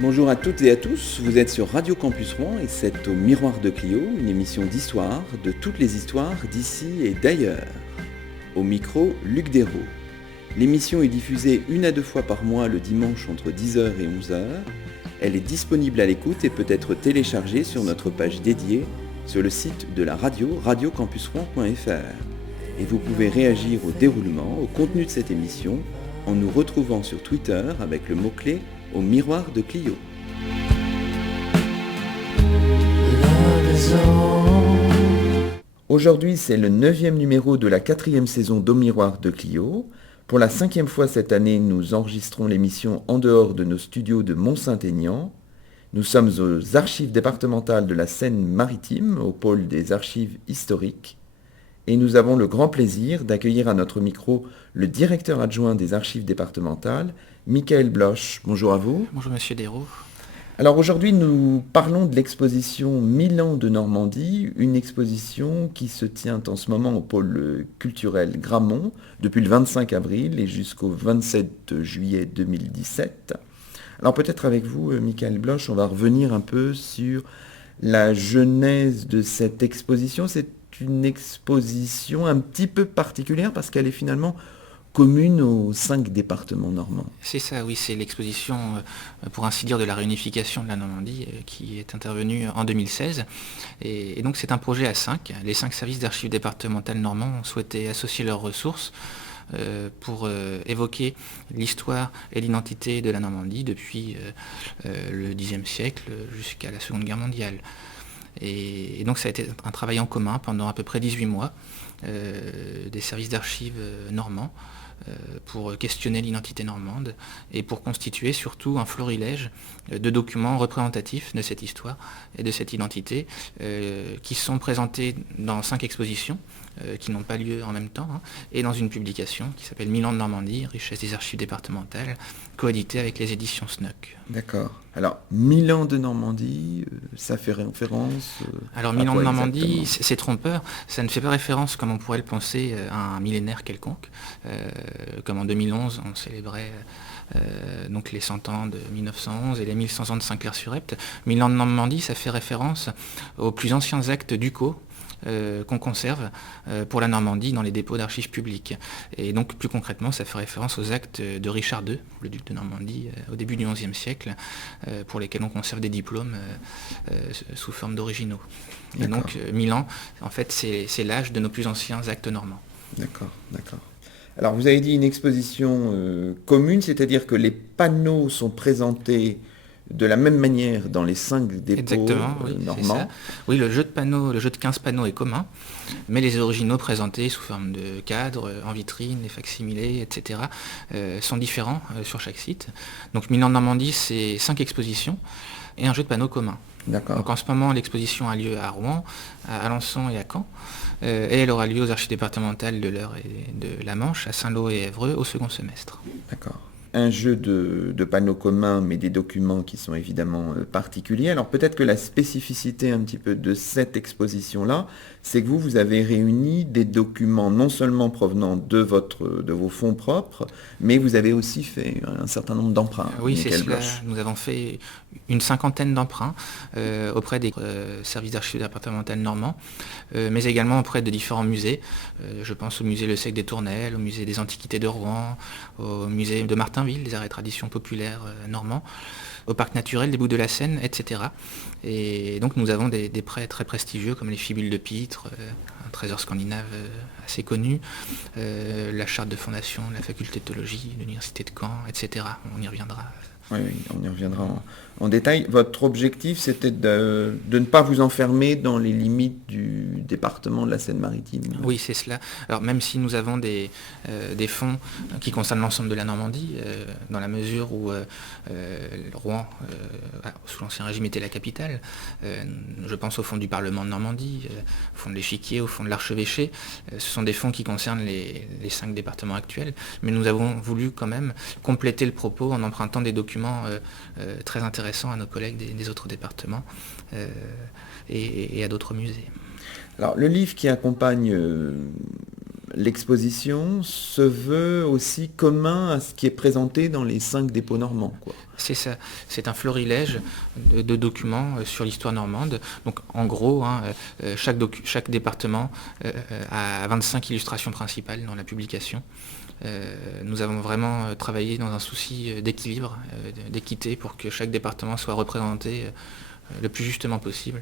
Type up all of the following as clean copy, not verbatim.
Bonjour à toutes et à tous, vous êtes sur Radio Campus Rouen et c'est au Miroir de Clio, une émission d'histoire, de toutes les histoires d'ici et d'ailleurs. Au micro, Luc Dérault. L'émission est diffusée 1 à 2 fois par mois le dimanche entre 10h et 11h. Elle est disponible à l'écoute et peut être téléchargée sur notre page dédiée sur le site de la radio, radiocampusrouen.fr. Et vous pouvez réagir au déroulement, au contenu de cette émission, en nous retrouvant sur Twitter avec le mot-clé au Miroir de Clio. Aujourd'hui, c'est le 9e numéro de la 4e saison d'Au Miroir de Clio. Pour la 5e fois cette année, nous enregistrons l'émission en dehors de nos studios de Mont-Saint-Aignan. Nous sommes aux archives départementales de la Seine-Maritime, au pôle des archives historiques. Et nous avons le grand plaisir d'accueillir à notre micro le directeur adjoint des archives départementales, Michael Bloch. Bonjour à vous. Bonjour Monsieur Dérault. Alors aujourd'hui, nous parlons de l'exposition 1000 ans de Normandie, une exposition qui se tient en ce moment au pôle culturel Grammont depuis le 25 avril et jusqu'au 27 juillet 2017. Alors peut-être avec vous, Michael Bloch, on va revenir un peu sur la genèse de cette exposition. C'est une exposition un petit peu particulière parce qu'elle est finalement commune aux 5 départements normands. C'est ça, oui, c'est l'exposition, pour ainsi dire, de la réunification de la Normandie qui est intervenue en 2016. Et donc c'est un projet à 5. Les 5 services d'archives départementales normands ont souhaité associer leurs ressources pour évoquer l'histoire et l'identité de la Normandie depuis le Xe siècle jusqu'à la Seconde Guerre mondiale. Et donc ça a été un travail en commun pendant à peu près 18 mois des services d'archives normands pour questionner l'identité normande et pour constituer surtout un florilège de documents représentatifs de cette histoire et de cette identité qui sont présentés dans 5 expositions qui n'ont pas lieu en même temps et dans une publication qui s'appelle 1000 ans de Normandie, richesse des archives départementales, coéditée avec les éditions Snoek. D'accord. Alors, 1000 ans de Normandie, ça fait référence Alors, 1000 ans de Normandie, exactement c'est trompeur. Ça ne fait pas référence, comme on pourrait le penser, à un millénaire quelconque. Comme en 2011, on célébrait donc les 100 ans de 1911 et les 1100 ans de Saint-Clair-sur-Epte. 1000 ans de Normandie, ça fait référence aux plus anciens actes ducaux qu'on conserve pour la Normandie dans les dépôts d'archives publiques. Et donc plus concrètement, ça fait référence aux actes de Richard II, le duc de Normandie, au début du XIe siècle, pour lesquels on conserve des diplômes sous forme d'originaux. Et donc 1000 ans, en fait, c'est l'âge de nos plus anciens actes normands. D'accord, d'accord. Alors vous avez dit une exposition commune, c'est-à-dire que les panneaux sont présentés de la même manière dans les 5 dépôts Exactement, oui, normands. Oui, le jeu de 15 panneaux est commun, mais les originaux présentés sous forme de cadres, en vitrine, les facsimilés, etc., sont différents sur chaque site. Donc 1000 ans de Normandie, c'est 5 expositions et un jeu de panneaux commun. D'accord. Donc en ce moment, l'exposition a lieu à Rouen, à Alençon et à Caen, et elle aura lieu aux archives départementales de l'Eure et de la Manche, à Saint-Lô et Évreux, au second semestre. D'accord. Un jeu de panneaux communs, mais des documents qui sont évidemment particuliers. Alors peut-être que la spécificité un petit peu de cette exposition-là, c'est que vous avez réuni des documents non seulement provenant de vos fonds propres, mais vous avez aussi fait un certain nombre d'emprunts. Oui, c'est cela. Nous avons fait une 50aine d'emprunts auprès des services d'archives départementales normands, mais également auprès de différents musées. Je pense au musée Le Sec des Tournelles, au musée des Antiquités de Rouen, au musée de Martinville, des arts et traditions populaires normands, au parc naturel des Boues de la Seine, etc. Et donc nous avons des prêts très prestigieux comme les Fibules de Pitre, un trésor scandinave assez connu, la charte de fondation de la faculté de théologie de l'université de Caen, etc. On y reviendra. Oui, on y reviendra en détail. Votre objectif, c'était de ne pas vous enfermer dans les limites du département de la Seine-Maritime. Oui, c'est cela. Alors même si nous avons des fonds qui concernent l'ensemble de la Normandie, dans la mesure où Rouen, sous l'Ancien Régime, était la capitale, je pense au fonds du Parlement de Normandie, au fonds de l'Échiquier, au fonds de l'Archevêché, ce sont des fonds qui concernent les 5 départements actuels, mais nous avons voulu quand même compléter le propos en empruntant des documents très intéressants à nos collègues des autres départements et à d'autres musées. Alors le livre qui accompagne l'exposition se veut aussi commun à ce qui est présenté dans les 5 dépôts normands, quoi. C'est ça, c'est un florilège de documents sur l'histoire normande. Donc en gros, chaque département a 25 illustrations principales dans la publication. Nous avons vraiment travaillé dans un souci d'équilibre, d'équité, pour que chaque département soit représenté le plus justement possible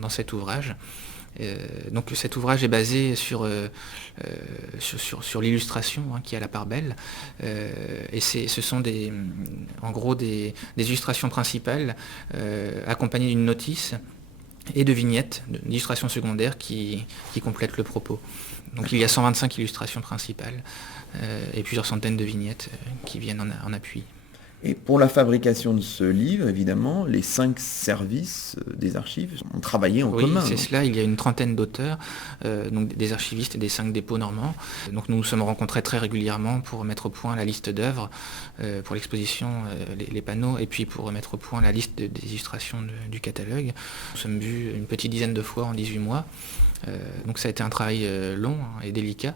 dans cet ouvrage. Donc cet ouvrage est basé sur l'illustration, qui est à la part belle, et ce sont en gros des illustrations principales accompagnées d'une notice et de vignettes, d'illustrations secondaires qui complètent le propos. Donc il y a 125 illustrations principales et plusieurs centaines de vignettes qui viennent en appui. Et pour la fabrication de ce livre, évidemment, les 5 services des archives ont travaillé en commun. Oui, c'est cela. Il y a une trentaine d'auteurs, donc des archivistes et des 5 dépôts normands. Donc nous nous sommes rencontrés très régulièrement pour mettre au point la liste d'œuvres, pour l'exposition, les panneaux, et puis pour mettre au point la liste des illustrations du catalogue. Nous sommes vus une petite dizaine de fois en 18 mois. Donc ça a été un travail long et délicat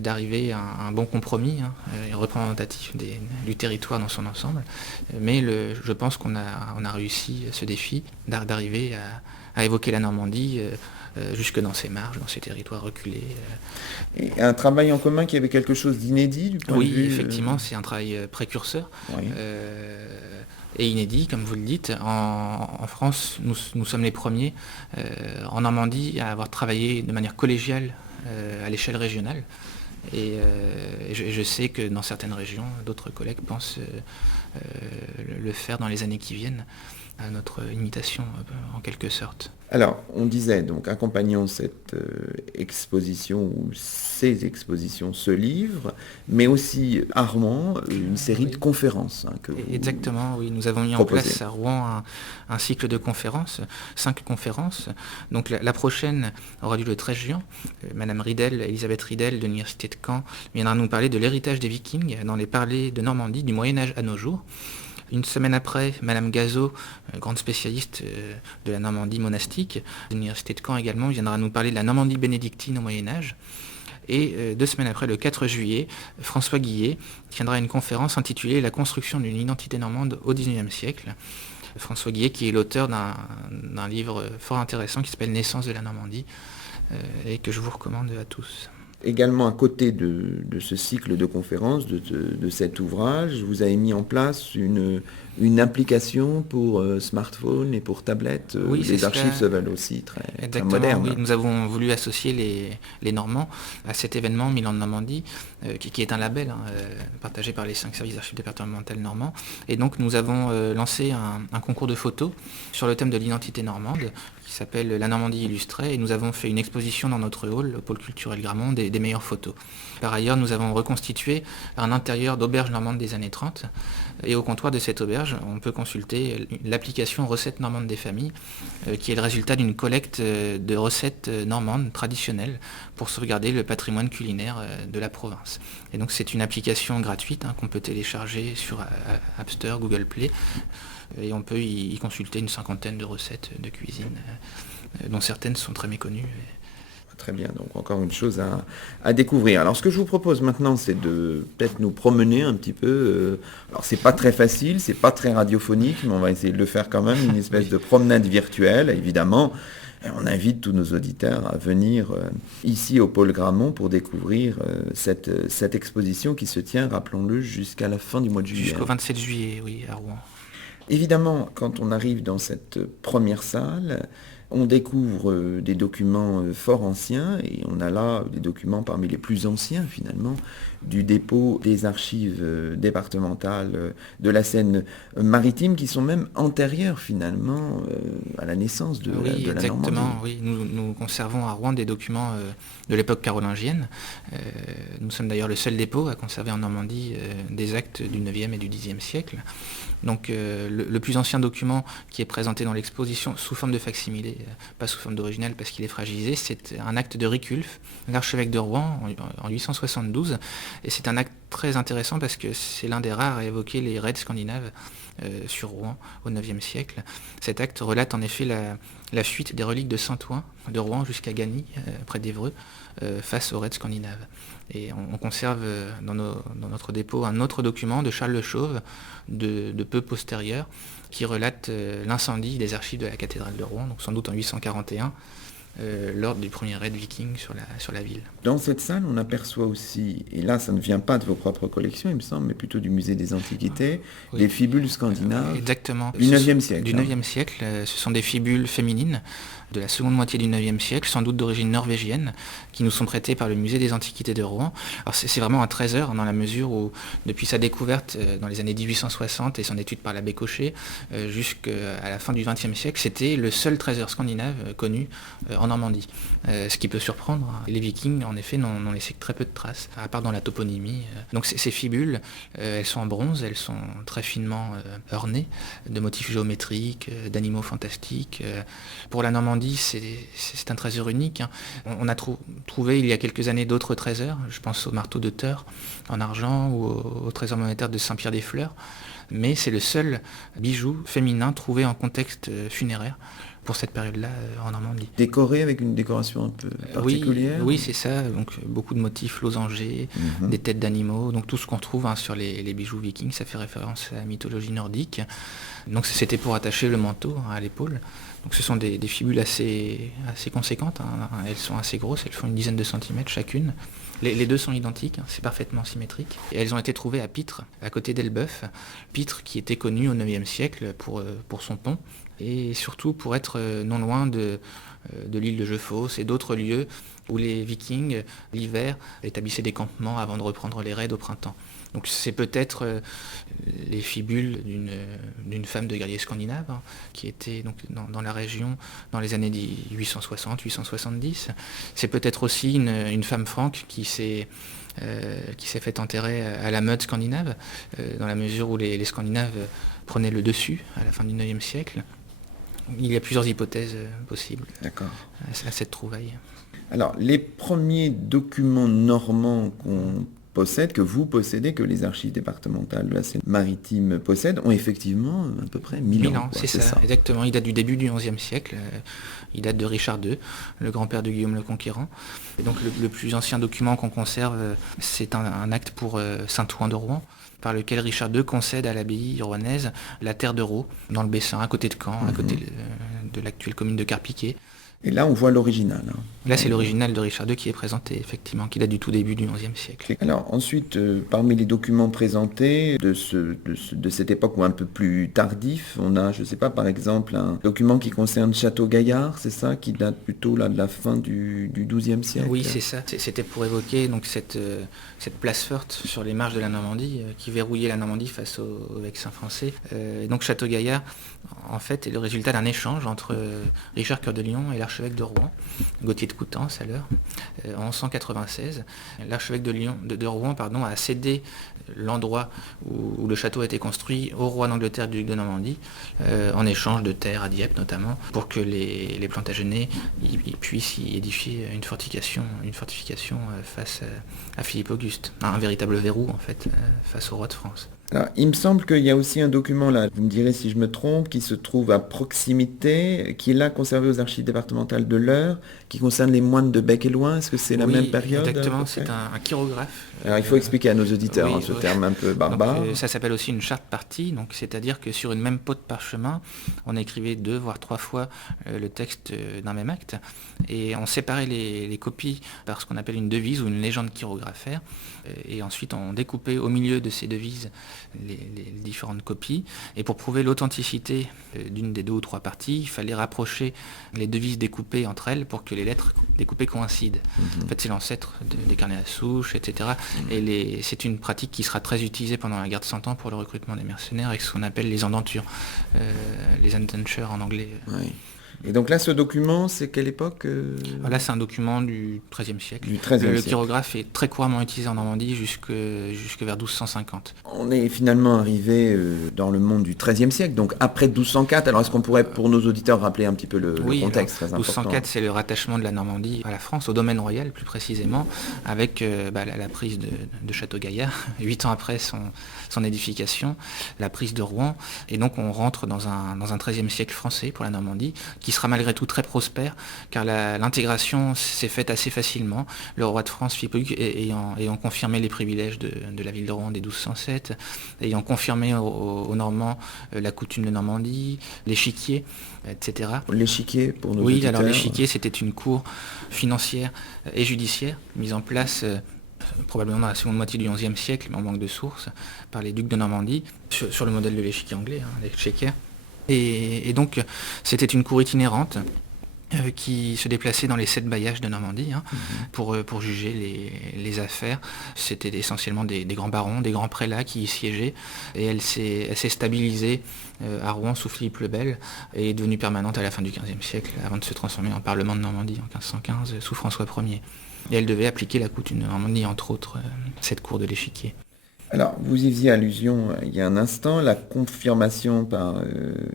d'arriver à un bon compromis représentatif du territoire dans son ensemble. Mais je pense qu'on a réussi ce défi d'arriver à évoquer la Normandie jusque dans ses marges, dans ses territoires reculés. Et un travail en commun qui avait quelque chose d'inédit du point de vue... Oui, effectivement, c'est un travail précurseur. Oui. Et inédit, comme vous le dites. En France, nous sommes les premiers en Normandie à avoir travaillé de manière collégiale à l'échelle régionale. Et je sais que dans certaines régions, d'autres collègues pensent le faire dans les années qui viennent, à notre imitation en quelque sorte. Alors, on disait donc, accompagnant cette exposition ou ces expositions, ce livre, mais aussi à Rouen, une série de conférences. Exactement, oui. Nous avons mis en place à Rouen un cycle de conférences, 5 conférences. Donc la prochaine aura lieu le 13 juin. Madame Ridel, Elisabeth Ridel de l'Université de Caen, viendra nous parler de l'héritage des Vikings dans les parlers de Normandie du Moyen-Âge à nos jours. Une semaine après, Madame Gazot, grande spécialiste de la Normandie monastique, de l'Université de Caen également, viendra nous parler de la Normandie bénédictine au Moyen-Âge. Et 2 semaines après, le 4 juillet, François Guillet tiendra une conférence intitulée « La construction d'une identité normande au XIXe siècle ». François Guillet, qui est l'auteur d'un livre fort intéressant qui s'appelle « Naissance de la Normandie » et que je vous recommande à tous. Également, à côté de ce cycle de conférences, de cet ouvrage, vous avez mis en place une application pour smartphone et pour tablette. Oui, les archives se veulent aussi très modernes. Oui. Nous avons voulu associer les Normands à cet événement Milan de Normandie, qui est un label partagé par les 5 services d'archives départementales normands. Et donc nous avons lancé un concours de photos sur le thème de l'identité normande, qui s'appelle La Normandie illustrée, et nous avons fait une exposition dans notre hall, au pôle culturel Gramont, des meilleures photos. Par ailleurs, nous avons reconstitué un intérieur d'auberge normande des années 30, et au comptoir de cette auberge, on peut consulter l'application Recettes normandes des familles, qui est le résultat d'une collecte de recettes normandes traditionnelles pour sauvegarder le patrimoine culinaire de la province. Et donc c'est une application gratuite qu'on peut télécharger sur App Store, Google Play, et on peut y consulter une 50aine de recettes de cuisine, dont certaines sont très méconnues. Très bien, donc encore une chose à découvrir. Alors ce que je vous propose maintenant, c'est de peut-être nous promener un petit peu. Alors c'est pas très facile, c'est pas très radiophonique, mais on va essayer de le faire quand même, une espèce de promenade virtuelle, évidemment. Et on invite tous nos auditeurs à venir ici au pôle Gramont pour découvrir cette exposition qui se tient, rappelons-le, jusqu'à la fin du mois de juillet. Jusqu'au 27 juillet, oui, à Rouen. Évidemment, quand on arrive dans cette première salle, on découvre des documents fort anciens, et on a là des documents parmi les plus anciens finalement du dépôt des archives départementales de la Seine-Maritime, qui sont même antérieurs finalement à la naissance de la Normandie. Oui, exactement. Oui. Nous conservons à Rouen des documents de l'époque carolingienne. Nous sommes d'ailleurs le seul dépôt à conserver en Normandie des actes du 9e et du 10e siècle. Donc le plus ancien document qui est présenté dans l'exposition sous forme de facsimilé, pas sous forme d'original parce qu'il est fragilisé, c'est un acte de Riculf, l'archevêque de Rouen, en 872. Et c'est un acte très intéressant parce que c'est l'un des rares à évoquer les raids scandinaves sur Rouen au IXe siècle. Cet acte relate en effet la fuite des reliques de Saint-Ouen de Rouen jusqu'à Gagny, près d'Évreux, face aux raids scandinaves. Et on conserve dans notre dépôt un autre document de Charles Le Chauve, de peu postérieur, qui relate l'incendie des archives de la cathédrale de Rouen, donc sans doute en 841, lors du premier raid viking sur la ville. Dans cette salle, on aperçoit aussi, et là ça ne vient pas de vos propres collections, il me semble, mais plutôt du musée des Antiquités, Oui. des fibules scandinaves Exactement. du 9e siècle. Du 9e siècle, ce sont des fibules féminines de la seconde moitié du 9e siècle, sans doute d'origine norvégienne, qui nous sont prêtées par le musée des Antiquités de Rouen. Alors c'est vraiment un trésor dans la mesure où, depuis sa découverte dans les années 1860 et son étude par l'abbé Cochet, jusqu'à la fin du 20e siècle, c'était le seul trésor scandinave connu en Normandie. Ce qui peut surprendre, les Vikings en effet n'ont laissé que très peu de traces, à part dans la toponymie. Donc ces fibules, elles sont en bronze, elles sont très finement ornées de motifs géométriques, d'animaux fantastiques. Pour la Normandie, c'est un trésor unique. On a trouvé il y a quelques années d'autres trésors, je pense au marteau de Theur en argent ou au trésor monétaire de Saint-Pierre-des-Fleurs, mais c'est le seul bijou féminin trouvé en contexte funéraire pour cette période-là en Normandie. Décoré avec une décoration un peu particulière. Oui, c'est ça. Donc beaucoup de motifs losangés, des têtes d'animaux, donc tout ce qu'on trouve sur les bijoux vikings, ça fait référence à la mythologie nordique. Donc c'était pour attacher le manteau à l'épaule. Donc ce sont des fibules assez conséquentes, elles sont assez grosses, elles font une dizaine de centimètres chacune. Les deux sont identiques, c'est parfaitement symétrique. Et elles ont été trouvées à Pitre, à côté d'Elbeuf. Pitre qui était connu au IXe siècle pour son pont, et surtout pour être non loin de l'île de Jeufosse et d'autres lieux où les Vikings, l'hiver, établissaient des campements avant de reprendre les raids au printemps. Donc c'est peut-être les fibules d'une femme de guerrier scandinave qui était donc dans la région dans les années 860-870. C'est peut-être aussi une femme franque qui s'est fait enterrer à la mode scandinave, dans la mesure où les Scandinaves prenaient le dessus à la fin du IXe siècle. Il y a plusieurs hypothèses possibles à cette trouvaille. Alors, les premiers documents normands qu'on possède, que vous possédez, que les archives départementales de la Seine-Maritime possèdent, ont effectivement à peu près 1000 ans. C'est ça, exactement. Il date du début du XIe siècle. Il date de Richard II, le grand-père de Guillaume le Conquérant. Et donc le plus ancien document qu'on conserve, c'est un acte pour Saint-Ouen de Rouen, par lequel Richard II concède à l'abbaye rouennaise la terre de Raux, dans le Bessin, à côté de Caen, à côté de l'actuelle commune de Carpiquet. Et là, on voit l'original. Là, c'est l'original de Richard II qui est présenté, effectivement, qui date du tout début du XIe siècle. Alors, ensuite, parmi les documents présentés de cette époque ou un peu plus tardif, on a, je ne sais pas, par exemple, un document qui concerne Château-Gaillard, c'est ça, qui date plutôt là, de la fin du XIIe siècle. Oui, c'est ça. C'était pour évoquer donc, cette place forte sur les marges de la Normandie, qui verrouillait la Normandie face aux Vexins français. Donc Château-Gaillard, en fait, est le résultat d'un échange entre Richard Cœur de Lion et l'archevêque de Rouen, Gauthier de Coutances à l'heure, en 1196. L'archevêque de Rouen a cédé l'endroit où le château a été construit au roi d'Angleterre du duc de Normandie, en échange de terres à Dieppe notamment, pour que les Plantagenets puissent y édifier une fortification face à Philippe Auguste. Un véritable verrou en fait face au roi de France. Alors, il me semble qu'il y a aussi un document là, vous me direz si je me trompe, qui se trouve à proximité, qui est là conservé aux archives départementales de l'Eure, qui concerne les moines de Bec et Loing. Est-ce que c'est la même période? Exactement, c'est un chirographe. Alors il faut expliquer à nos auditeurs ce terme un peu barbare. Donc, ça s'appelle aussi une charte partie, donc c'est-à-dire que sur une même peau de parchemin, on écrivait 2 voire 3 fois le texte d'un même acte, et on séparait les copies par ce qu'on appelle une devise ou une légende chirographaire, et ensuite on découpait au milieu de ces devises les différentes copies, et pour prouver l'authenticité d'une des 2 ou 3 parties, il fallait rapprocher les devises découpées entre elles pour que les lettres découpées coïncident. En fait, c'est l'ancêtre des carnets à souche, etc. Et c'est une pratique qui sera très utilisée pendant la guerre de 100 ans pour le recrutement des mercenaires avec ce qu'on appelle les endentures, les indentures en anglais. Oui. Et donc là, ce document, c'est quelle époque Là, c'est un document du XIIIe siècle. Du XIIIe Le siècle. chirographe est très couramment utilisé en Normandie jusque vers 1250. On est finalement arrivé dans le monde du XIIIe siècle, donc après 1204. Alors est-ce qu'on pourrait, pour nos auditeurs, rappeler un petit peu le Oui, contexte très alors, important? 1204, c'est le rattachement de la Normandie à la France, au domaine royal plus précisément, avec la prise de Château-Gaillard, 8 ans après son édification, la prise de Rouen. Et donc on rentre dans un XIIIe siècle français pour la Normandie, qui sera malgré tout très prospère, car l'intégration s'est faite assez facilement. Le roi de France, Philippe Auguste, ayant confirmé les privilèges de la ville de Rouen dès 1207, ayant confirmé aux Normands la coutume de Normandie, l'échiquier, etc. L'échiquier, pour nos Oui, auditeurs. alors l'échiquier, c'était une cour financière et judiciaire mise en place probablement dans la seconde moitié du XIe siècle, mais en manque de sources, par les ducs de Normandie, sur le modèle de l'échiquier anglais, l'exchequer. Et donc, c'était une cour itinérante qui se déplaçait dans les 7 bailliages de Normandie pour juger les affaires. C'était essentiellement des grands barons, des grands prélats qui y siégeaient. Et elle s'est stabilisée à Rouen sous Philippe le Bel et est devenue permanente à la fin du XVe siècle, avant de se transformer en Parlement de Normandie en 1515 sous François Ier. Et elle devait appliquer la coutume de Normandie, entre autres, cette cour de l'échiquier. Alors, vous y faisiez allusion il y a un instant, la confirmation par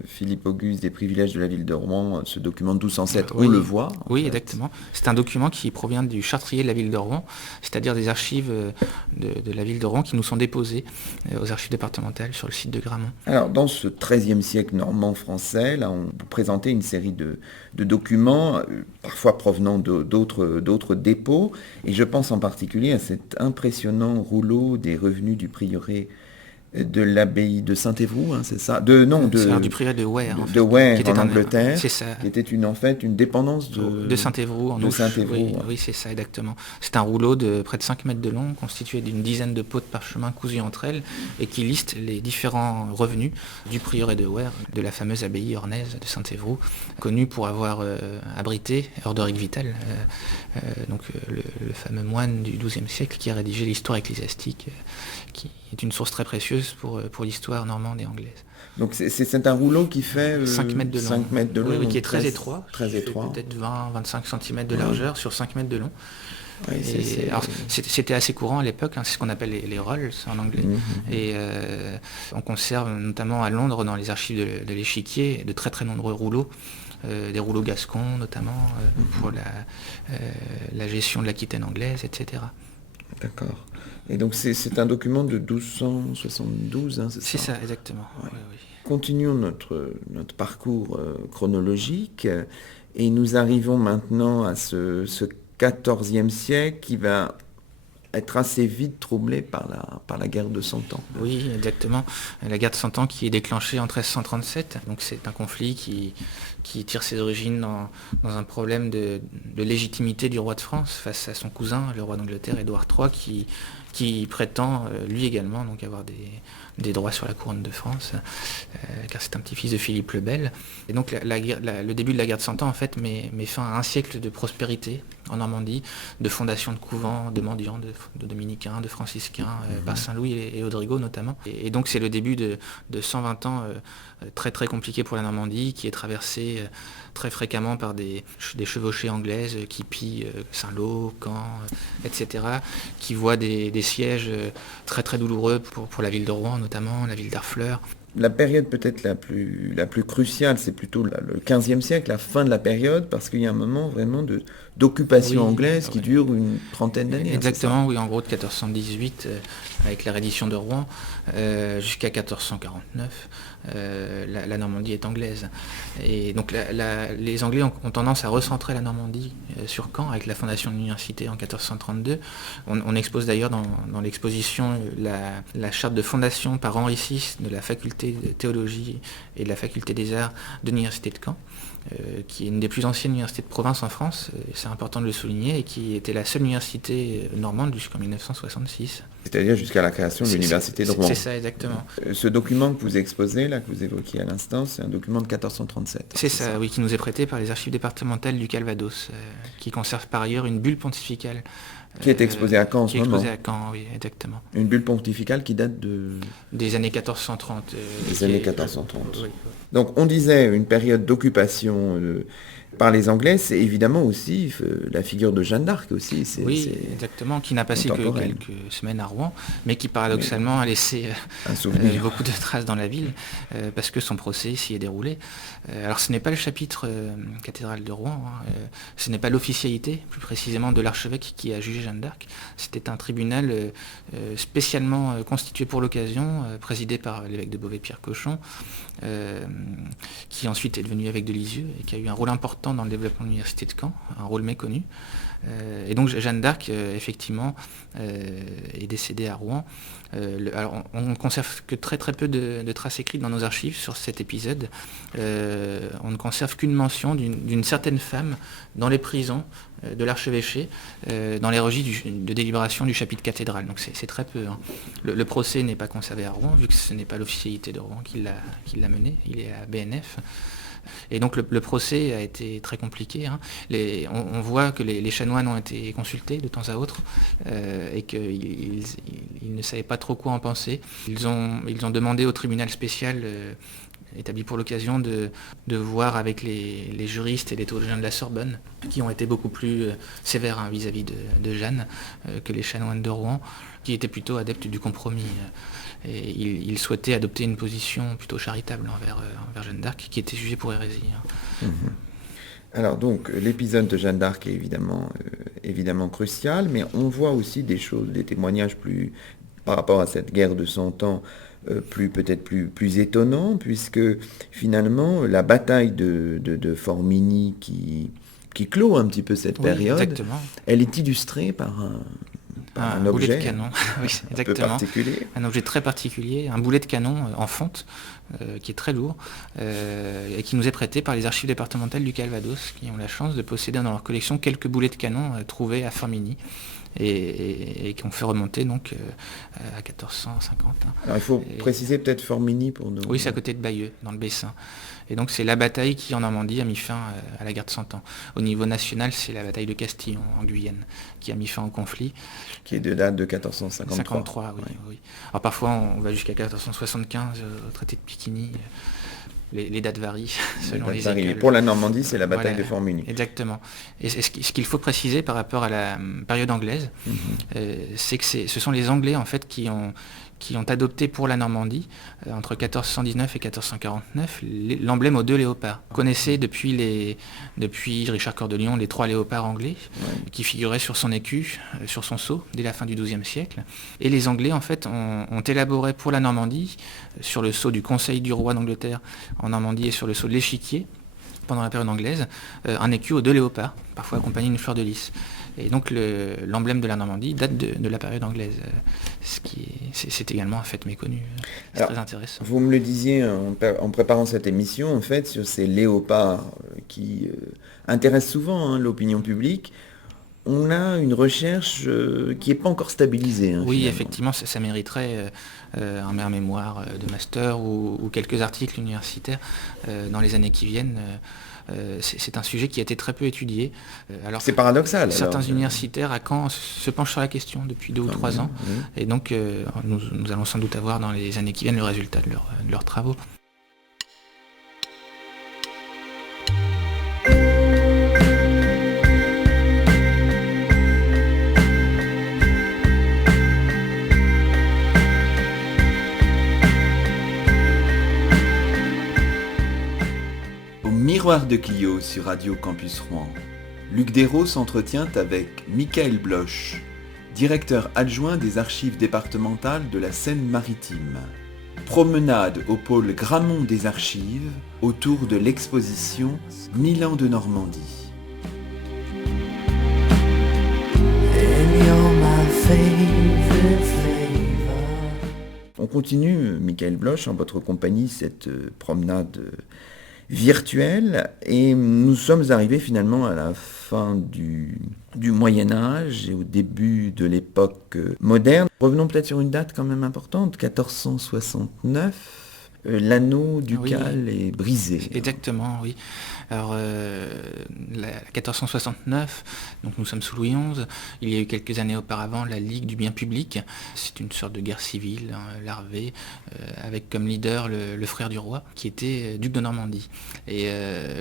Philippe Auguste des privilèges de la ville de Rouen, ce document de 1207, Oui. on le voit. Oui, exactement. C'est un document qui provient du chartrier de la ville de Rouen, c'est-à-dire des archives de la ville de Rouen qui nous sont déposées aux archives départementales sur le site de Gramont. Alors, dans ce XIIIe siècle normand-français, là, on vous présentait une série de documents, parfois provenant d'autres dépôts, et je pense en particulier à cet impressionnant rouleau des revenus du prieuré de l'abbaye de Saint-Évroult, c'est ça? C'est du prieuré de Ware, de Ware, qui était en Angleterre, c'est ça. qui était une dépendance de Saint-Évroult en Ouche. Oui, c'est ça, exactement. C'est un rouleau de près de 5 mètres de long, constitué d'une dizaine de pots de parchemin cousus entre elles, et qui liste les différents revenus du prieuré de Ware, de la fameuse abbaye ornaise de Saint-Évroult, connue pour avoir abrité Orderic Vital, le fameux moine du XIIe siècle qui a rédigé l'histoire ecclésiastique, qui est une source très précieuse pour l'histoire normande et anglaise. Donc c'est un rouleau qui fait 5 mètres de long. 5 mètres de long, oui, qui est très étroit. Très étroit. Peut-être 20-25 cm de largeur sur 5 mètres de long. Oui, c'était assez courant à l'époque, c'est ce qu'on appelle les rolls en anglais. Et on conserve notamment à Londres, dans les archives de l'échiquier, de très très nombreux rouleaux. Des rouleaux gascons notamment pour la gestion de l'Aquitaine anglaise, etc. D'accord. Et donc c'est un document de 1272, c'est ça? C'est ça, exactement. Ouais. Oui. Continuons notre parcours chronologique et nous arrivons maintenant à ce XIVe siècle qui va être assez vite troublé par la guerre de 100 ans. Oui, exactement. La guerre de 100 ans qui est déclenchée en 1337. Donc c'est un conflit qui tire ses origines dans un problème de légitimité du roi de France face à son cousin, le roi d'Angleterre, Édouard III, qui prétend lui également donc avoir des droits sur la couronne de France, car c'est un petit-fils de Philippe le Bel. Et donc le début de la guerre de 100 ans en fait met fin à un siècle de prospérité en Normandie, de fondation de couvents, de mendiants, de dominicains, de franciscains, par Saint-Louis et Audrigot notamment. Et donc c'est le début de 120 ans très très compliqué pour la Normandie, qui est traversée très fréquemment par des chevauchées anglaises qui pillent Saint-Lô, Caen, etc., qui voient des sièges très très douloureux pour la ville de Rouen notamment, la ville d'Harfleur. La période peut-être la plus cruciale, c'est plutôt le XVe siècle, la fin de la période, parce qu'il y a un moment vraiment d'occupation anglaise qui dure une trentaine d'années. Exactement, oui, en gros de 1418, avec la reddition de Rouen, jusqu'à 1449, la Normandie est anglaise. Et donc les Anglais ont tendance à recentrer la Normandie sur Caen, avec la fondation de l'université en 1432. On expose d'ailleurs dans l'exposition la charte de fondation par Henri VI de la faculté de théologie et de la faculté des arts de l'université de Caen, qui est une des plus anciennes universités de province en France, c'est important de le souligner, et qui était la seule université normande jusqu'en 1966. C'est-à-dire jusqu'à la création de l'université de Rouen. C'est ça, exactement. Ce document que vous exposez, là, que vous évoquiez à l'instant, c'est un document de 1437. C'est ça, oui, qui nous est prêté par les archives départementales du Calvados, qui conserve par ailleurs une bulle pontificale Qui est exposée à Caen en ce moment. Qui est exposée à Caen, oui, exactement. Une bulle pontificale qui date des années 1430. Des années 1430. Oui. Donc on disait une période d'occupation par les Anglais, c'est évidemment aussi la figure de Jeanne d'Arc aussi. Exactement, qui n'a passé que quelques semaines à Rouen, mais qui paradoxalement a laissé beaucoup de traces dans la ville, parce que son procès s'y est déroulé. Alors ce n'est pas le chapitre cathédrale de Rouen, ce n'est pas l'officialité, plus précisément de l'archevêque qui a jugé Jeanne d'Arc, c'était un tribunal spécialement constitué pour l'occasion, présidé par l'évêque de Beauvais Pierre Cochon, qui ensuite est devenu évêque de Lisieux et qui a eu un rôle important dans le développement de l'université de Caen, un rôle méconnu. Et donc Jeanne d'Arc, effectivement, est décédée à Rouen. Alors on ne conserve que très très peu de traces écrites dans nos archives sur cet épisode. On ne conserve qu'une mention d'une certaine femme dans les prisons de l'archevêché, dans les registres de délibération du chapitre cathédral. Donc c'est très peu. Hein. Le procès n'est pas conservé à Rouen, vu que ce n'est pas l'officialité de Rouen qui l'a mené, il est à BNF. Et donc le procès a été très compliqué. Hein. On voit que les chanoines ont été consultés de temps à autre et qu'ils ne savaient pas trop quoi en penser. Ils ont demandé au tribunal spécial établi pour l'occasion de voir avec les juristes et les théologiens de la Sorbonne, qui ont été beaucoup plus sévères vis-à-vis de Jeanne que les chanoines de Rouen, qui étaient plutôt adeptes du compromis. Et il souhaitait adopter une position plutôt charitable envers Jeanne d'Arc, qui était jugée pour hérésie. Mmh. Alors donc, l'épisode de Jeanne d'Arc est évidemment crucial, mais on voit aussi des choses, des témoignages plus, par rapport à cette guerre de 100 ans, peut-être plus étonnants, puisque finalement, la bataille de Formigny qui clôt un petit peu cette période, exactement. Elle est illustrée par un objet boulet de canon, oui, un peu particulier. Un objet très particulier, un boulet de canon en fonte, qui est très lourd, et qui nous est prêté par les archives départementales du Calvados, qui ont la chance de posséder dans leur collection quelques boulets de canon trouvés à Formigny, et qui ont fait remonter donc à 1450. Hein. Alors il faut préciser peut-être Formigny pour nous. Oui, c'est à côté de Bayeux, dans le Bessin. Et donc c'est la bataille qui en Normandie a mis fin à la guerre de 100 ans. Au niveau national, c'est la bataille de Castillon en Guyenne qui a mis fin au conflit. Qui est de date de 1453. 53, oui. Alors parfois on va jusqu'à 1475 au traité de Piquigny. Les dates varient selon les écoles. Pour la Normandie, c'est la bataille de Formigny. Exactement. Et ce qu'il faut préciser par rapport à la période anglaise, c'est que ce sont les Anglais en fait qui ont adopté pour la Normandie, entre 1419 et 1449, l'emblème aux 2 léopards. Vous connaissez depuis Richard Cœur de Lion les 3 léopards anglais, qui figuraient sur son écu, sur son sceau, dès la fin du XIIe siècle. Et les Anglais, en fait, ont élaboré pour la Normandie, sur le sceau du Conseil du roi d'Angleterre en Normandie et sur le sceau de l'Échiquier, pendant la période anglaise, un écu aux 2 léopards, parfois accompagné d'une fleur de lys. Et donc l'emblème de la Normandie date de la période anglaise, c'est également un fait méconnu. C'est très intéressant. Vous me le disiez en préparant cette émission, en fait, sur ces léopards qui intéressent souvent l'opinion publique. On a une recherche qui n'est pas encore stabilisée. Oui, finalement. Effectivement, ça mériterait un mémoire de master ou quelques articles universitaires dans les années qui viennent. C'est un sujet qui a été très peu étudié. Alors, c'est paradoxal. Certains universitaires à Caen se penchent sur la question depuis 2 ou 3 ans. Oui. Et donc, nous allons sans doute avoir dans les années qui viennent le résultat de leurs travaux. Miroir de Clio sur Radio Campus Rouen. Luc Dérault s'entretient avec Michael Bloch, directeur adjoint des archives départementales de la Seine-Maritime. Promenade au pôle Grammont des archives autour de l'exposition 1000 ans de Normandie. On continue, Michael Bloch, en votre compagnie, cette promenade virtuelle, et nous sommes arrivés finalement à la fin du Moyen-Âge et au début de l'époque moderne. Revenons peut-être sur une date quand même importante, 1469. l'anneau Oui, ducal est brisé. exactement, oui. Alors, 1469, donc nous sommes sous Louis XI. Il y a eu quelques années auparavant la Ligue du bien public. C'est une sorte de guerre civile larvée, avec comme leader le frère du roi, qui était duc de Normandie. Et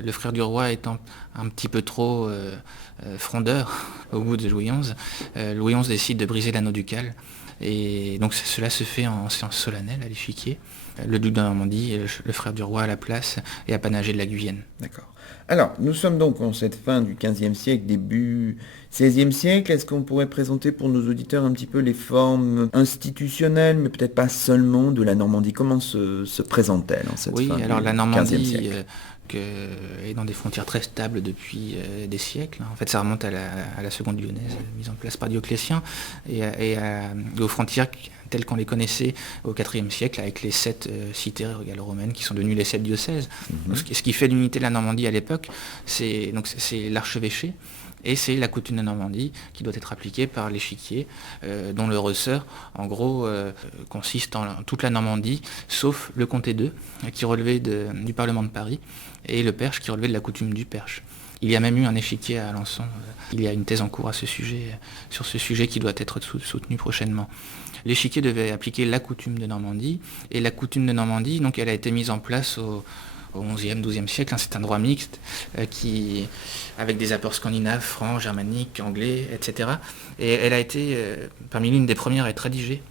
le frère du roi étant un petit peu trop frondeur au goût de Louis XI, Louis XI décide de briser l'anneau ducal. Et donc cela se fait en séance solennelle à l'échiquier. Le duc de Normandie et le frère du roi à la place et apanagé de la Guyenne. D'accord. Alors, nous sommes donc en cette fin du XVe siècle, début XVIe siècle. Est-ce qu'on pourrait présenter pour nos auditeurs un petit peu les formes institutionnelles, mais peut-être pas seulement, de la Normandie? Comment se présente-t-elle en cette Oui, fin alors du la XVe Normandie siècle? est dans des frontières très stables depuis des siècles. En fait, ça remonte à la seconde lyonnaise, mise en place par Dioclétien, et aux frontières telles qu'on les connaissait au IVe siècle, avec les 7 cités gallo-romaines qui sont devenues les 7 diocèses. Donc, ce qui fait l'unité de la Normandie à l'époque, c'est l'archevêché, et c'est la coutume de Normandie qui doit être appliquée par l'échiquier, dont le ressort, en gros, consiste en toute la Normandie, sauf le comté d'Eu, qui relevait du Parlement de Paris, et le Perche, qui relevait de la coutume du Perche. Il y a même eu un échiquier à Alençon. Il y a une thèse en cours sur ce sujet qui doit être soutenu prochainement. L'échiquier devait appliquer la coutume de Normandie, et la coutume de Normandie, donc, elle a été mise en place au XIe, XIIe siècle. C'est un droit mixte avec des apports scandinaves, francs, germaniques, anglais, etc. Et elle a été parmi l'une des premières à être rédigée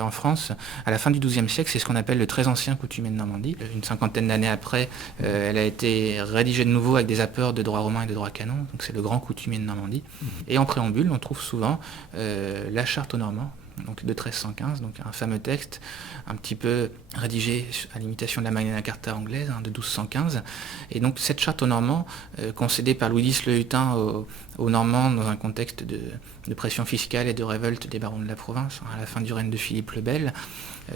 en France à la fin du XIIe siècle. C'est ce qu'on appelle le très ancien coutumier de Normandie. Une cinquantaine d'années après, elle a été rédigée de nouveau avec des apports de droit romain et de droit canon. Donc c'est le grand coutumier de Normandie. Et en préambule, on trouve souvent la charte aux Normands, donc de 1315, donc un fameux texte un petit peu rédigé à l'imitation de la Magna Carta anglaise, de 1215. Et donc cette charte aux Normands, concédée par Louis X le Hutin aux Normands dans un contexte de pression fiscale et de révolte des barons de la province, à la fin du règne de Philippe le Bel.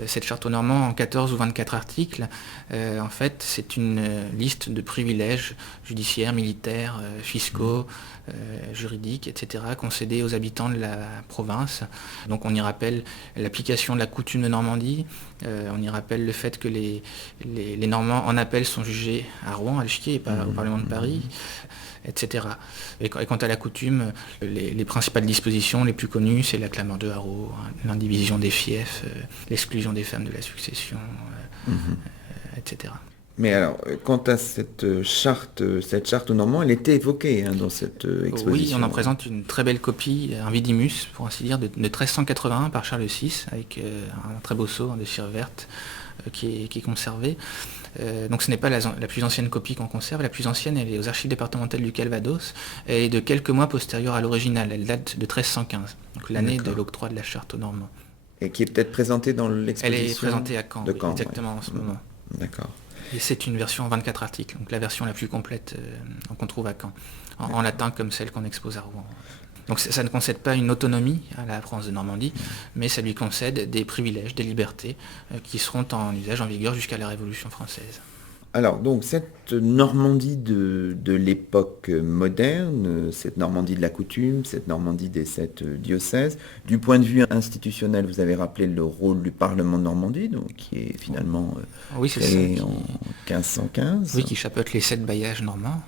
Cette charte aux Normands, en 14 ou 24 articles, en fait, c'est une liste de privilèges judiciaires, militaires, fiscaux, juridiques, etc., concédés aux habitants de la province. Donc on y rappelle l'application de la coutume de Normandie, on y rappelle le fait que les Normands en appel sont jugés à Rouen, à l'échiquier, et pas au Parlement de Paris, etc. Et quant à la coutume, les principales dispositions les plus connues, c'est la clameur de haro, l'indivision des fiefs, l'exclusion des femmes de la succession, etc. Mais alors, quant à cette charte aux Normands, elle était évoquée dans cette exposition. Oui, on en présente une très belle copie, un vidimus, pour ainsi dire, de 1381 par Charles VI, avec un très beau sceau de cire verte qui est conservé. Donc ce n'est pas la plus ancienne copie qu'on conserve. La plus ancienne, elle est aux archives départementales du Calvados, et est de quelques mois postérieure à l'original. Elle date de 1315, donc l'année de l'octroi de la charte aux Normands. Et qui est peut-être présentée dans l'exposition. Elle est présentée à Caen, Caen, exactement, en ce moment. D'accord. Et c'est une version en 24 articles, donc la version la plus complète qu'on trouve à Caen, en latin comme celle qu'on expose à Rouen. Donc ça ne concède pas une autonomie à la France de Normandie, mais ça lui concède des privilèges, des libertés qui seront en usage, en vigueur jusqu'à la Révolution française. Alors, donc, cette Normandie de l'époque moderne, cette Normandie de la coutume, cette Normandie des 7 diocèses, du point de vue institutionnel, vous avez rappelé le rôle du Parlement de Normandie, donc, qui est finalement créé en 1515. Oui, qui chapeaute les 7 bailliages normands.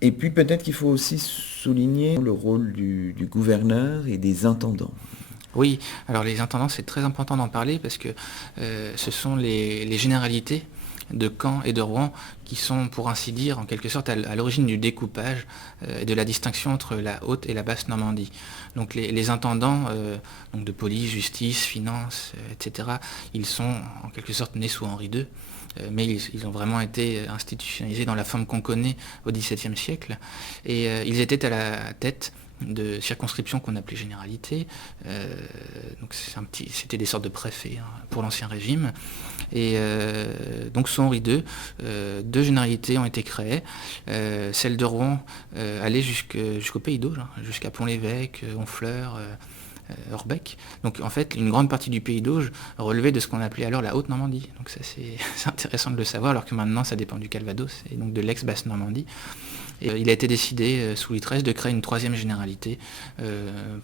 Et puis peut-être qu'il faut aussi souligner le rôle du gouverneur et des intendants. Oui, alors les intendants, c'est très important d'en parler parce que ce sont les généralités de Caen et de Rouen qui sont, pour ainsi dire, en quelque sorte, à l'origine du découpage et de la distinction entre la haute et la basse Normandie. Donc les intendants donc de police, justice, finance, etc., ils sont en quelque sorte nés sous Henri II, mais ils ont vraiment été institutionnalisés dans la forme qu'on connaît au XVIIe siècle, et ils étaient à la tête de circonscriptions qu'on appelait généralités. Donc c'était des sortes de préfets pour l'Ancien Régime. Et donc sous Henri II, 2 généralités ont été créées. Celle de Rouen allait jusqu'au Pays d'Auge, jusqu'à Pont-l'Évêque, Honfleur, Orbec. Donc en fait, une grande partie du Pays d'Auge relevait de ce qu'on appelait alors la Haute-Normandie. Donc ça c'est intéressant de le savoir, alors que maintenant ça dépend du Calvados et donc de l'ex-Basse-Normandie. Et il a été décidé sous Louis XIII de créer une troisième généralité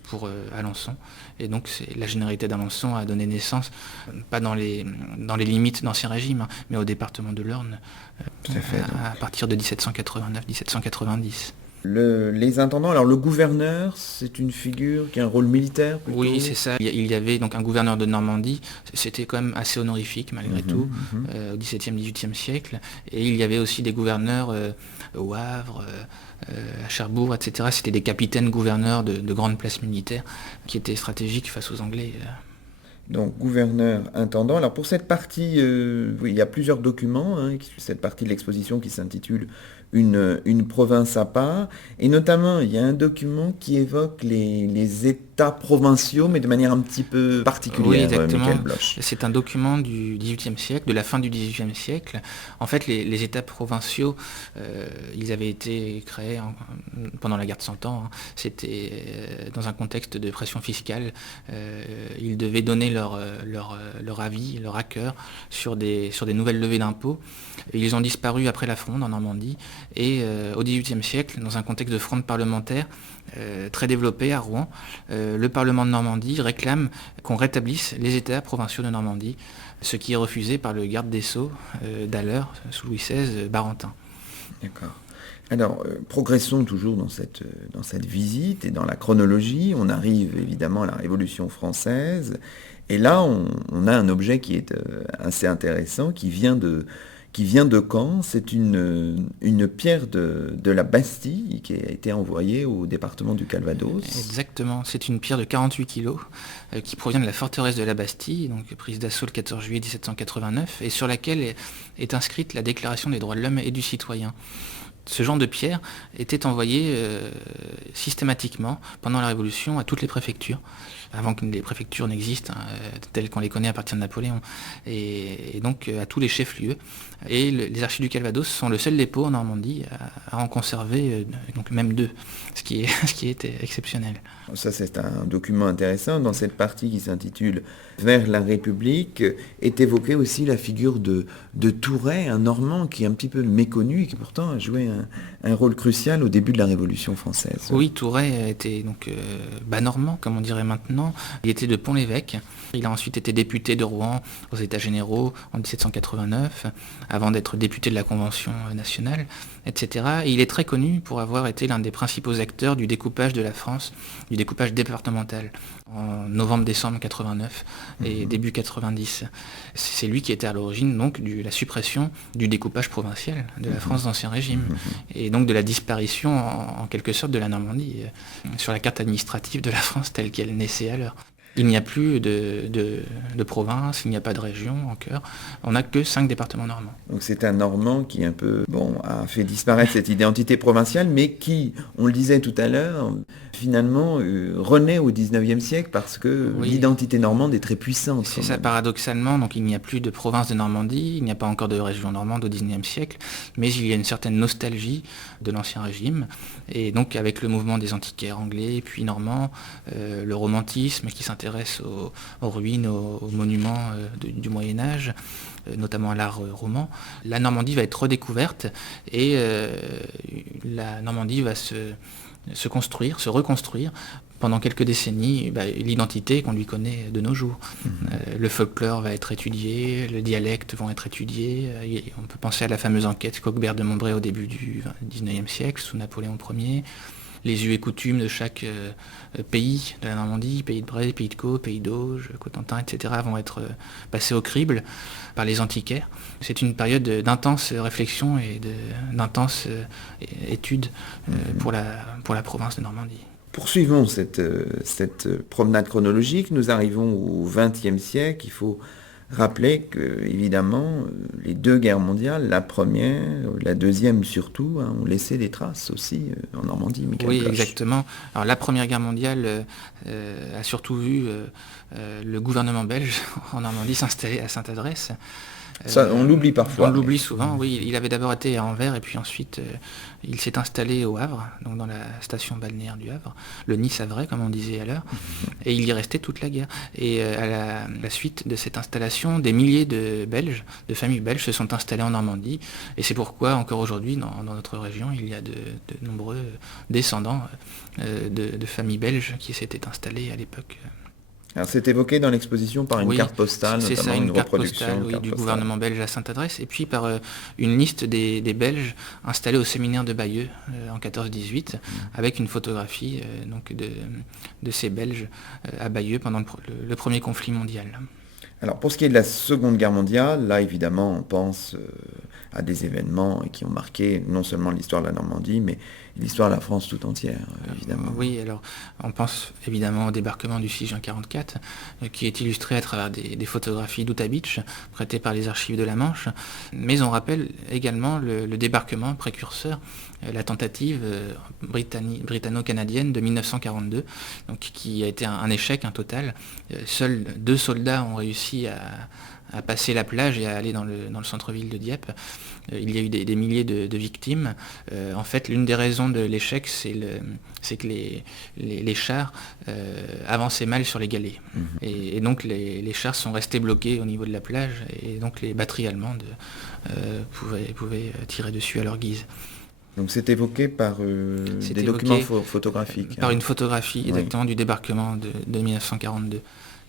pour Alençon. Et donc la généralité d'Alençon a donné naissance, pas dans les limites d'Ancien Régime, mais au département de l'Orne à partir de 1789-1790. Les intendants, alors le gouverneur, c'est une figure qui a un rôle militaire plutôt? Oui, c'est ça. Il y avait donc un gouverneur de Normandie, c'était quand même assez honorifique malgré tout, au XVIIe, XVIIIe siècle. Et il y avait aussi des gouverneurs au Havre, à Cherbourg, etc. C'était des capitaines gouverneurs de grandes places militaires qui étaient stratégiques face aux Anglais. Donc gouverneur, intendant. Alors pour cette partie, oui, il y a plusieurs documents, cette partie de l'exposition qui s'intitule une province à part. Et notamment, il y a un document qui évoque les États provinciaux, mais de manière un petit peu particulière, oui, exactement. Michael Bloch. C'est un document du XVIIIe siècle, de la fin du XVIIIe siècle. En fait, les États provinciaux, ils avaient été créés pendant la guerre de 100 ans. C'était dans un contexte de pression fiscale. Ils devaient donner leur avis, leur accord sur des nouvelles levées d'impôts. Ils ont disparu après la Fronde en Normandie. Et au XVIIIe siècle, dans un contexte de fronde parlementaire très développé à Rouen, le Parlement de Normandie réclame qu'on rétablisse les États provinciaux de Normandie, ce qui est refusé par le garde des Sceaux d'alors, sous Louis XVI, Barentin. D'accord. Alors, progressons toujours dans cette visite et dans la chronologie. On arrive évidemment à la Révolution française. Et là, on a un objet qui est assez intéressant, qui vient de Caen. C'est une pierre de la Bastille qui a été envoyée au département du Calvados. Exactement, c'est une pierre de 48 kilos qui provient de la forteresse de la Bastille, donc prise d'assaut le 14 juillet 1789, et sur laquelle est inscrite la Déclaration des droits de l'homme et du citoyen. Ce genre de pierre était envoyé systématiquement pendant la Révolution à toutes les préfectures, avant que les préfectures n'existent, telles qu'on les connaît à partir de Napoléon, et donc à tous les chefs-lieux. Et les archives du Calvados sont le seul dépôt en Normandie à en conserver, donc même deux, ce qui est exceptionnel. Ça, c'est un document intéressant. Dans cette partie qui s'intitule Vers la République, est évoquée aussi la figure de Thouret, un Normand qui est un petit peu méconnu et qui pourtant a joué un rôle crucial au début de la Révolution française. Oui, Thouret était donc bas normand, comme on dirait maintenant. Il était de Pont-l'Évêque. Il a ensuite été député de Rouen aux États généraux en 1789, avant d'être député de la Convention nationale, etc. Et il est très connu pour avoir été l'un des principaux acteurs du découpage de la France, du découpage départemental, en novembre-décembre 89 et début 90. C'est lui qui était à l'origine donc de la suppression du découpage provincial de la France d'Ancien Régime, et donc de la disparition en quelque sorte de la Normandie sur la carte administrative de la France telle qu'elle naissait alors. Il n'y a plus de province, il n'y a pas de région en cœur. On n'a que 5 départements normands. Donc c'est un Normand qui a fait disparaître cette identité provinciale, mais qui, on le disait tout à l'heure, finalement renaît au XIXe siècle parce que l'identité normande est très puissante. C'est ça, paradoxalement, donc il n'y a plus de province de Normandie, il n'y a pas encore de région normande au XIXe siècle, mais il y a une certaine nostalgie de l'Ancien Régime, et donc avec le mouvement des antiquaires anglais, puis normands, le romantisme qui s'intéresse aux ruines, aux monuments du Moyen-Âge, notamment à l'art roman, la Normandie va être redécouverte, et la Normandie va se construire, se reconstruire pendant quelques décennies, l'identité qu'on lui connaît de nos jours. Le folklore va être étudié, les dialectes vont être étudiés. On peut penser à la fameuse enquête Coquebert de Montbray au début du XIXe siècle, sous Napoléon Ier. Les us et coutumes de chaque pays de la Normandie, pays de Bray, pays de Caux, pays d'Auge, Cotentin, etc., vont être passés au crible par les antiquaires. C'est une période d'intense réflexion et d'intense étude pour la province de Normandie. Poursuivons cette promenade chronologique. Nous arrivons au XXe siècle. Il faut rappeler que, évidemment, les deux guerres mondiales, la première, la deuxième surtout, ont laissé des traces aussi en Normandie. Oui, Bloch. Exactement. Alors la Première Guerre mondiale a surtout vu le gouvernement belge en Normandie s'installer à Sainte-Adresse. Ça, on l'oublie On parfois. l'oublie souvent, oui. Il avait d'abord été à Anvers et puis ensuite il s'est installé au Havre, donc dans la station balnéaire du Havre, le Nice-Havrais comme on disait alors, et il y est resté toute la guerre. Et à la suite de cette installation, des milliers de Belges, de familles belges se sont installées en Normandie, et c'est pourquoi encore aujourd'hui dans notre région il y a de nombreux descendants de familles belges qui s'étaient installées à l'époque. Alors c'est évoqué dans l'exposition par une Oui, carte postale, c'est ça, notamment une une carte reproduction postale de oui, carte du postale. gouvernement belge à sainte adresse, et puis par une liste des Belges installés au séminaire de Bayeux en 14-18, avec une photographie donc de ces Belges à Bayeux pendant le premier conflit mondial. Alors pour ce qui est de la Seconde Guerre mondiale, là évidemment on pense à des événements qui ont marqué non seulement l'histoire de la Normandie, mais l'histoire de la France tout entière, évidemment. Oui, alors on pense évidemment au débarquement du 6 juin 1944, qui est illustré à travers des photographies d'Utah Beach, prêtées par les archives de la Manche, mais on rappelle également le débarquement précurseur, la tentative britanno-canadienne de 1942, donc, qui a été un échec, un total. Seuls 2 soldats ont réussi à passer la plage et à aller dans le centre-ville de Dieppe. Il y a eu des milliers de victimes. En fait, l'une des raisons de l'échec, c'est que les chars avançaient mal sur les galets. Et donc les chars sont restés bloqués au niveau de la plage, et donc les batteries allemandes pouvaient tirer dessus à leur guise. Donc c'est évoqué par des documents photographiques. Par une photographie exactement Oui. du débarquement de 1942.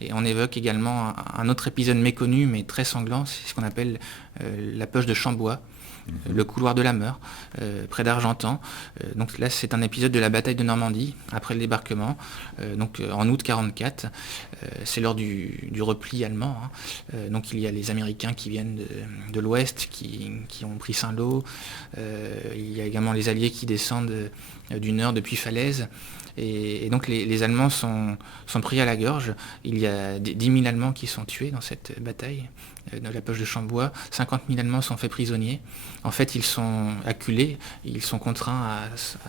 Et on évoque également un autre épisode méconnu mais très sanglant, c'est ce qu'on appelle la poche de Chambois, le couloir de la Meure, près d'Argentan. Donc là, c'est un épisode de la bataille de Normandie, après le débarquement, donc en août 1944. C'est lors du repli allemand. Donc il y a les Américains qui viennent de l'Ouest, qui ont pris Saint-Lô. Il y a également les Alliés qui descendent du Nord depuis Falaise. Et donc les Allemands sont pris à la gorge. Il y a 10 000 Allemands qui sont tués dans cette bataille de la poche de Chambois. 50 000 Allemands sont faits prisonniers. En fait, ils sont acculés, ils sont contraints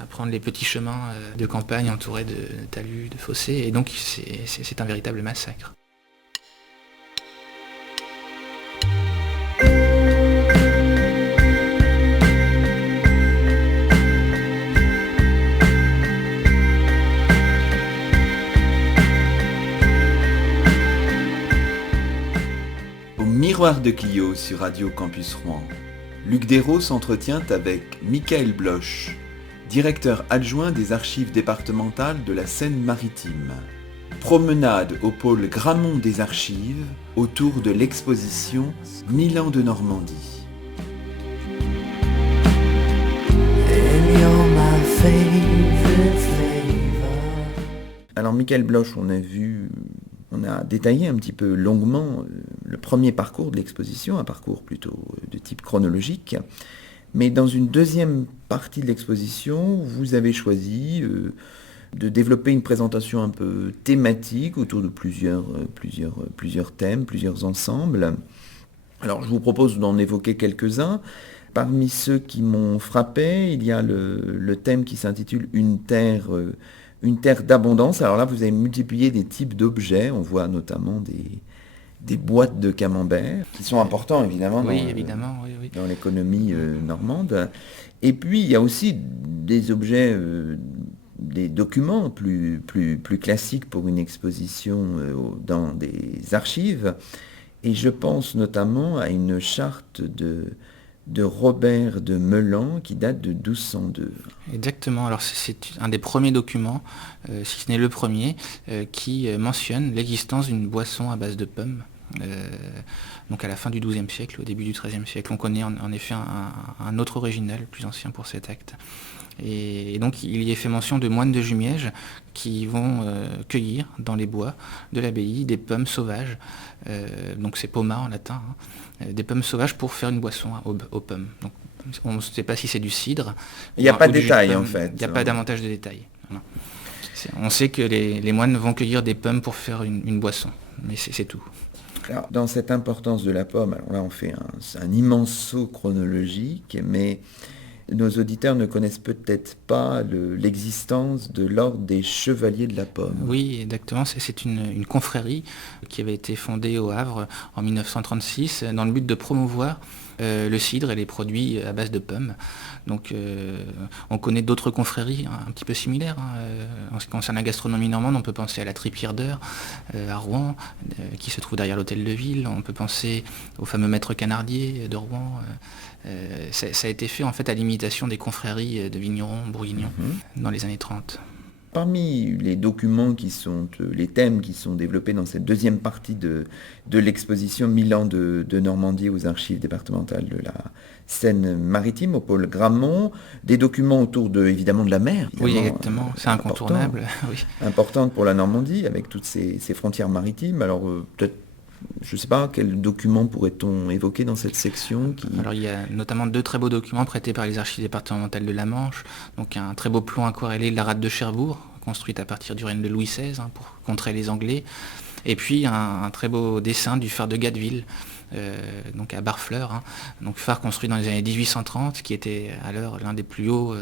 à prendre les petits chemins de campagne entourés de talus, de fossés. Et donc c'est un véritable massacre. Miroir de Clio sur Radio Campus Rouen. Luc Dérault s'entretient avec Michael Bloch, directeur adjoint des archives départementales de la Seine-Maritime. Promenade au pôle Grammont des archives autour de l'exposition 1000 ans de Normandie. Alors Michael Bloch, on a détaillé un petit peu longuement le premier parcours de l'exposition, un parcours plutôt de type chronologique. Mais dans une deuxième partie de l'exposition, vous avez choisi de développer une présentation un peu thématique autour de plusieurs thèmes, plusieurs ensembles. Alors je vous propose d'en évoquer quelques-uns. Parmi ceux qui m'ont frappé, il y a le thème qui s'intitule Une terre d'abondance. Alors là, vous avez multiplié des types d'objets. On voit notamment des boîtes de camembert, qui sont importants évidemment, dans l'économie normande. Et puis, il y a aussi des objets, des documents plus classiques pour une exposition dans des archives. Et je pense notamment à une charte de Robert de Melan qui date de 1202. Exactement, alors c'est un des premiers documents, si ce n'est le premier, qui mentionne l'existence d'une boisson à base de pommes. Donc à la fin du XIIe siècle, au début du XIIIe siècle. On connaît en effet un autre original, plus ancien pour cet acte. Et donc il y est fait mention de moines de Jumièges qui vont cueillir dans les bois de l'abbaye des pommes sauvages, donc c'est pomma en latin, des pommes sauvages pour faire une boisson aux pommes. Donc, on ne sait pas si c'est du cidre. Il n'y a pas de détails en fait. Il n'y a pas davantage de détails. Voilà. On sait que les moines vont cueillir des pommes pour faire une boisson, mais c'est tout. Alors, dans cette importance de la pomme, alors là on fait un immense saut chronologique, mais nos auditeurs ne connaissent peut-être pas l'existence de l'ordre des Chevaliers de la Pomme. Oui, exactement. C'est une confrérie qui avait été fondée au Havre en 1936 dans le but de promouvoir le cidre et les produits à base de pommes. Donc on connaît d'autres confréries un petit peu similaires. En ce qui concerne la gastronomie normande, on peut penser à la Tripière d'Heure à Rouen, qui se trouve derrière l'hôtel de ville. On peut penser au fameux maître canardier de Rouen. Ça a été fait en fait à l'imitation des confréries de vignerons bourguignons dans les années 30. Parmi les documents les thèmes qui sont développés dans cette deuxième partie de l'exposition 1000 ans de Normandie aux archives départementales de la Seine-Maritime, au pôle Grammont, des documents autour évidemment de la mer. Oui, exactement, c'est incontournable. Oui. Importante pour la Normandie, avec toutes ces frontières maritimes. Alors peut-être, je ne sais pas, quels documents pourrait-on évoquer dans cette section Alors il y a notamment 2 très beaux documents prêtés par les archives départementales de la Manche. Donc un très beau plan aquarellé de la rade de Cherbourg, construite à partir du règne de Louis XVI pour contrer les Anglais. Et puis un très beau dessin du phare de Gatteville, donc à Barfleur, donc phare construit dans les années 1830, qui était alors l'un des plus hauts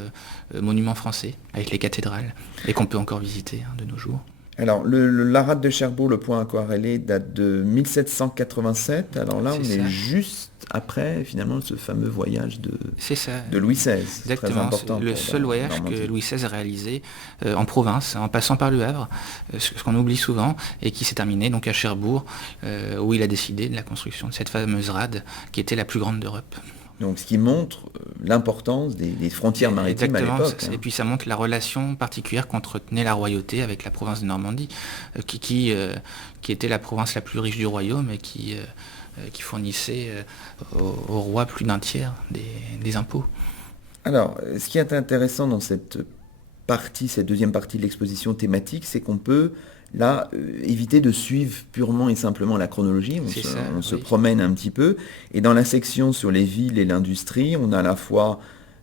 monuments français, avec les cathédrales, et qu'on peut encore visiter de nos jours. Alors, la rade de Cherbourg, le point aquarellé, date de 1787. Alors là, on est juste après, finalement, ce fameux voyage de Louis XVI. Exactement, très important c'est le seul voyage que Louis XVI a réalisé en province, en passant par le Havre, ce qu'on oublie souvent, et qui s'est terminé donc à Cherbourg, où il a décidé de la construction de cette fameuse rade, qui était la plus grande d'Europe. Donc, ce qui montre l'importance des frontières maritimes à l'époque. Et puis ça montre la relation particulière qu'entretenait la royauté avec la province de Normandie, qui était la province la plus riche du royaume et qui fournissait au roi plus d'un tiers des impôts. Alors, ce qui est intéressant dans cette deuxième partie de l'exposition thématique, c'est qu'on peut là, éviter de suivre purement et simplement la chronologie, on se promène un petit peu, et dans la section sur les villes et l'industrie, on a à la fois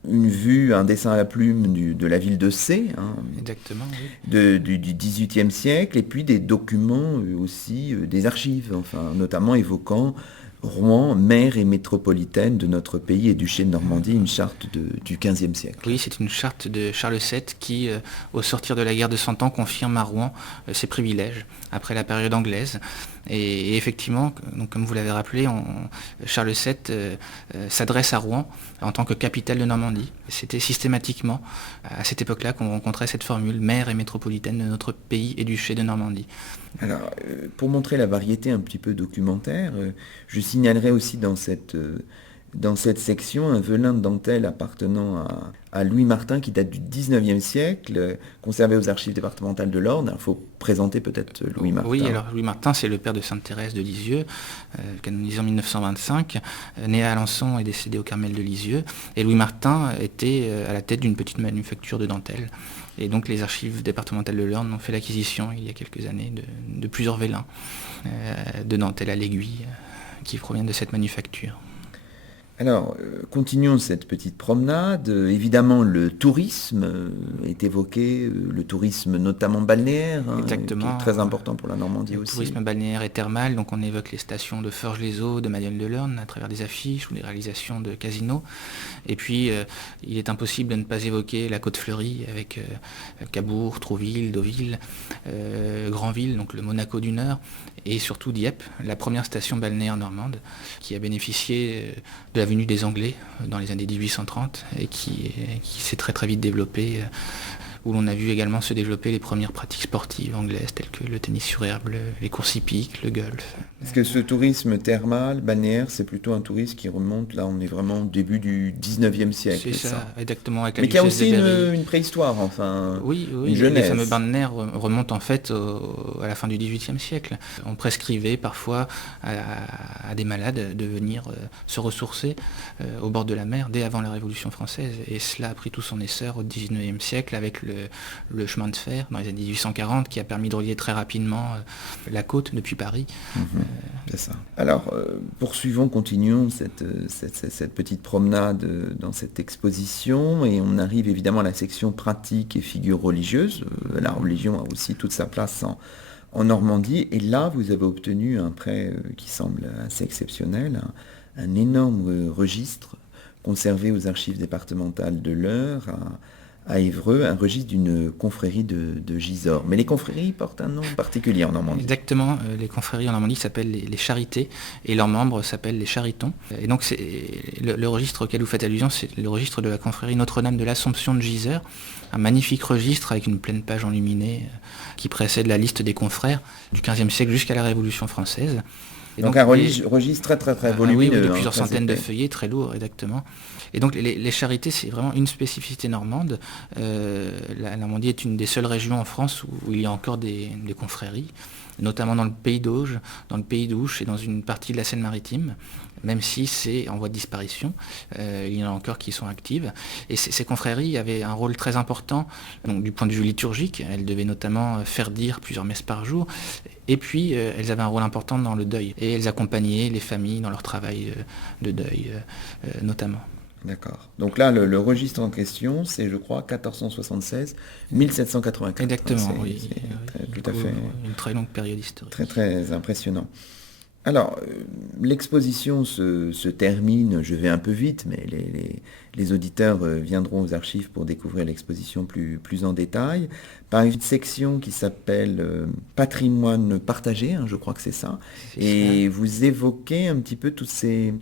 une vue, un dessin à la plume de la ville de C, exactement, du XVIIIe siècle, et puis des documents aussi, des archives, notamment évoquant Rouen, maire et métropolitaine de notre pays et duché de Normandie, une charte du XVe siècle. Oui, c'est une charte de Charles VII qui, au sortir de la guerre de Cent Ans, confirme à Rouen ses privilèges après la période anglaise. Et effectivement, donc, comme vous l'avez rappelé, Charles VII s'adresse à Rouen en tant que capitale de Normandie. C'était systématiquement à cette époque-là qu'on rencontrait cette formule, maire et métropolitaine de notre pays et duché de Normandie. Alors, pour montrer la variété un petit peu documentaire, je signalerai aussi dans cette section un velin de dentelle appartenant à Louis Martin qui date du 19e siècle, conservé aux archives départementales de l'Orne. Il faut présenter peut-être Louis Martin. Oui, alors Louis Martin, c'est le père de Sainte-Thérèse de Lisieux, canonisé en 1925, né à Alençon et décédé au Carmel de Lisieux. Et Louis Martin était à la tête d'une petite manufacture de dentelle. Et donc les archives départementales de l'Orne ont fait l'acquisition il y a quelques années de plusieurs vélins de dentelle à l'aiguille qui proviennent de cette manufacture. Alors, continuons cette petite promenade. Évidemment, le tourisme est évoqué, le tourisme notamment balnéaire, qui est très important pour la Normandie aussi. Le tourisme balnéaire et thermal, donc on évoque les stations de Forges-les-Eaux, de Madeleine-de-l'Eurne, à travers des affiches ou des réalisations de casinos. Et puis, il est impossible de ne pas évoquer la Côte Fleurie avec Cabourg, Trouville, Deauville, Granville, donc le Monaco du Nord, et surtout Dieppe, la première station balnéaire normande, qui a bénéficié de la venue des Anglais dans les années 1830 et qui s'est très très vite développée, où l'on a vu également se développer les premières pratiques sportives anglaises telles que le tennis sur herbe, les courses hippiques, le golf. Est-ce que ce tourisme thermal, balnéaire, c'est plutôt un tourisme qui remonte, là on est vraiment au début du 19e siècle. C'est ça, exactement. Avec mais qui a aussi une préhistoire, oui, une jeunesse. Les fameux bains de nerfs remontent en fait à la fin du 18e siècle. On prescrivait parfois à des malades de venir se ressourcer au bord de la mer dès avant la Révolution française. Et cela a pris tout son essor au 19e siècle avec le chemin de fer dans les années 1840 qui a permis de relier très rapidement la côte depuis Paris. C'est ça. Alors, poursuivons, continuons cette petite promenade dans cette exposition et on arrive évidemment à la section pratique et figures religieuses. La religion a aussi toute sa place en Normandie et là, vous avez obtenu un prêt qui semble assez exceptionnel, un énorme registre conservé aux archives départementales de l'Eure, à Évreux, un registre d'une confrérie de Gisors. Mais les confréries portent un nom particulier en Normandie. Exactement, les confréries en Normandie s'appellent les Charités et leurs membres s'appellent les Charitons. Et donc le registre auquel vous faites allusion, c'est le registre de la confrérie Notre-Dame de l'Assomption de Gisors, un magnifique registre avec une pleine page enluminée qui précède la liste des confrères du XVe siècle jusqu'à la Révolution française. Et donc un registre très volumineux. Oui, de plusieurs centaines de feuillets, très lourds, exactement. Et donc les charités, c'est vraiment une spécificité normande. La Normandie est une des seules régions en France où il y a encore des confréries, notamment dans le Pays d'Auge, dans le Pays d'Ouche et dans une partie de la Seine-Maritime, même si c'est en voie de disparition. Il y en a encore qui sont actives. Et ces confréries avaient un rôle très important donc, du point de vue liturgique. Elles devaient notamment faire dire plusieurs messes par jour. Et puis, elles avaient un rôle important dans le deuil. Et elles accompagnaient les familles dans leur travail de deuil, notamment. D'accord. Donc là, le registre en question, c'est, je crois, 1476-1784. Exactement, oui. Tout à fait. Une très longue période historique. Très, très impressionnant. Alors, l'exposition se termine, je vais un peu vite, mais les auditeurs viendront aux archives pour découvrir l'exposition plus en détail, par une section qui s'appelle Patrimoine partagé, hein, je crois que c'est ça. Et vous évoquez un petit peu toutes ces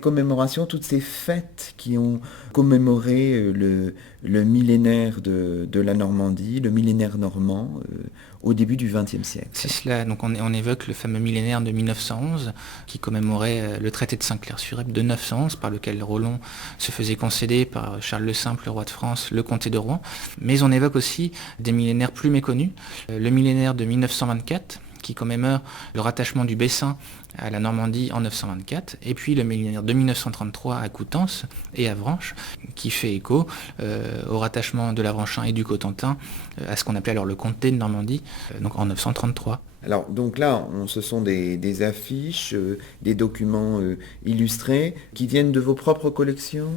commémorations, toutes ces fêtes qui ont commémoré le millénaire de la Normandie, le millénaire normand, au début du XXe siècle. C'est cela, donc on évoque le fameux millénaire de 1911 qui commémorait le traité de Saint-Clair-sur-Epte de 911 par lequel Rollon se faisait concéder par Charles le Simple, le roi de France, le comté de Rouen. Mais on évoque aussi des millénaires plus méconnus, le millénaire de 1924 qui commémore le rattachement du Bessin à la Normandie en 924, et puis le millénaire de 1933 à Coutances et à Avranches, qui fait écho au rattachement de l'Avranchin et du Cotentin à ce qu'on appelait alors le comté de Normandie, donc en 933. Alors, donc là, ce sont des affiches, des documents illustrés qui viennent de vos propres collections,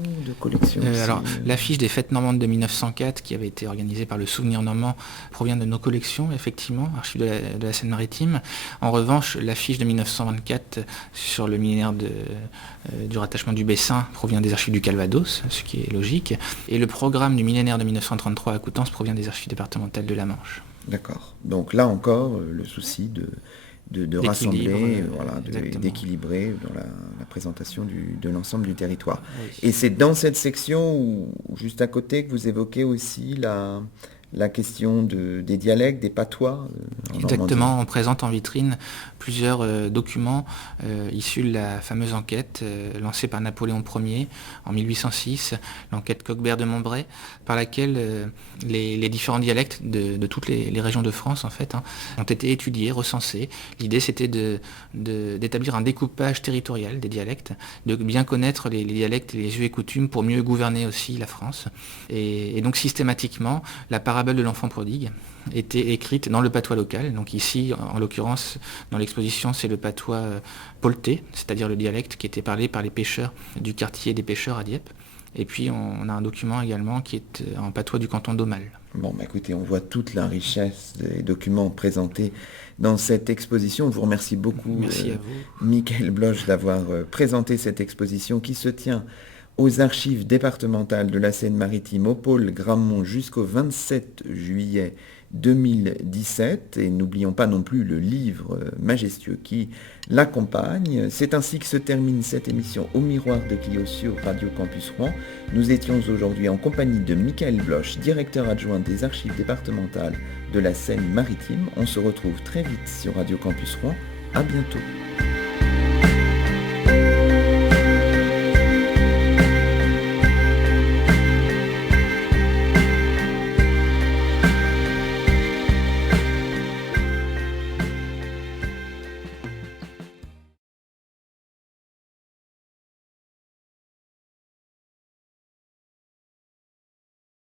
l'affiche des fêtes normandes de 1904, qui avait été organisée par le Souvenir normand, provient de nos collections, effectivement, archives de la Seine-Maritime. En revanche, l'affiche de 1924 sur le millénaire du rattachement du Bessin provient des archives du Calvados, ce qui est logique. Et le programme du millénaire de 1933 à Coutances provient des archives départementales de la Manche. D'accord. Donc là encore, le souci de rassembler, d'équilibrer dans la présentation de l'ensemble du territoire. Oui. Et c'est dans cette section, ou juste à côté, que vous évoquez aussi la question des dialectes, des patois. Exactement, on présente en vitrine plusieurs documents issus de la fameuse enquête lancée par Napoléon Ier en 1806, l'enquête Coquebert de Montbray, par laquelle les différents dialectes de toutes les régions de France en fait, ont été étudiés, recensés. L'idée c'était d'établir un découpage territorial des dialectes, de bien connaître les dialectes et les us et coutumes pour mieux gouverner aussi la France. Et donc systématiquement, la parabole de l'enfant prodigue était écrite dans le patois local. Donc ici, en l'occurrence, dans l'exposition, c'est le patois poltais, c'est-à-dire le dialecte qui était parlé par les pêcheurs du quartier des pêcheurs à Dieppe. Et puis on a un document également qui est en patois du canton d'Aumale. Bon, écoutez, on voit toute la richesse des documents présentés dans cette exposition. Je vous remercie beaucoup, Michael Bloch, d'avoir présenté cette exposition qui se tient aux archives départementales de la Seine-Maritime au pôle Grammont jusqu'au 27 juillet 2017. Et n'oublions pas non plus le livre majestueux qui l'accompagne. C'est ainsi que se termine cette émission Au Miroir de Clio sur Radio Campus Rouen. Nous étions aujourd'hui en compagnie de Michael Bloch, directeur adjoint des archives départementales de la Seine-Maritime. On se retrouve très vite sur Radio Campus Rouen. À bientôt.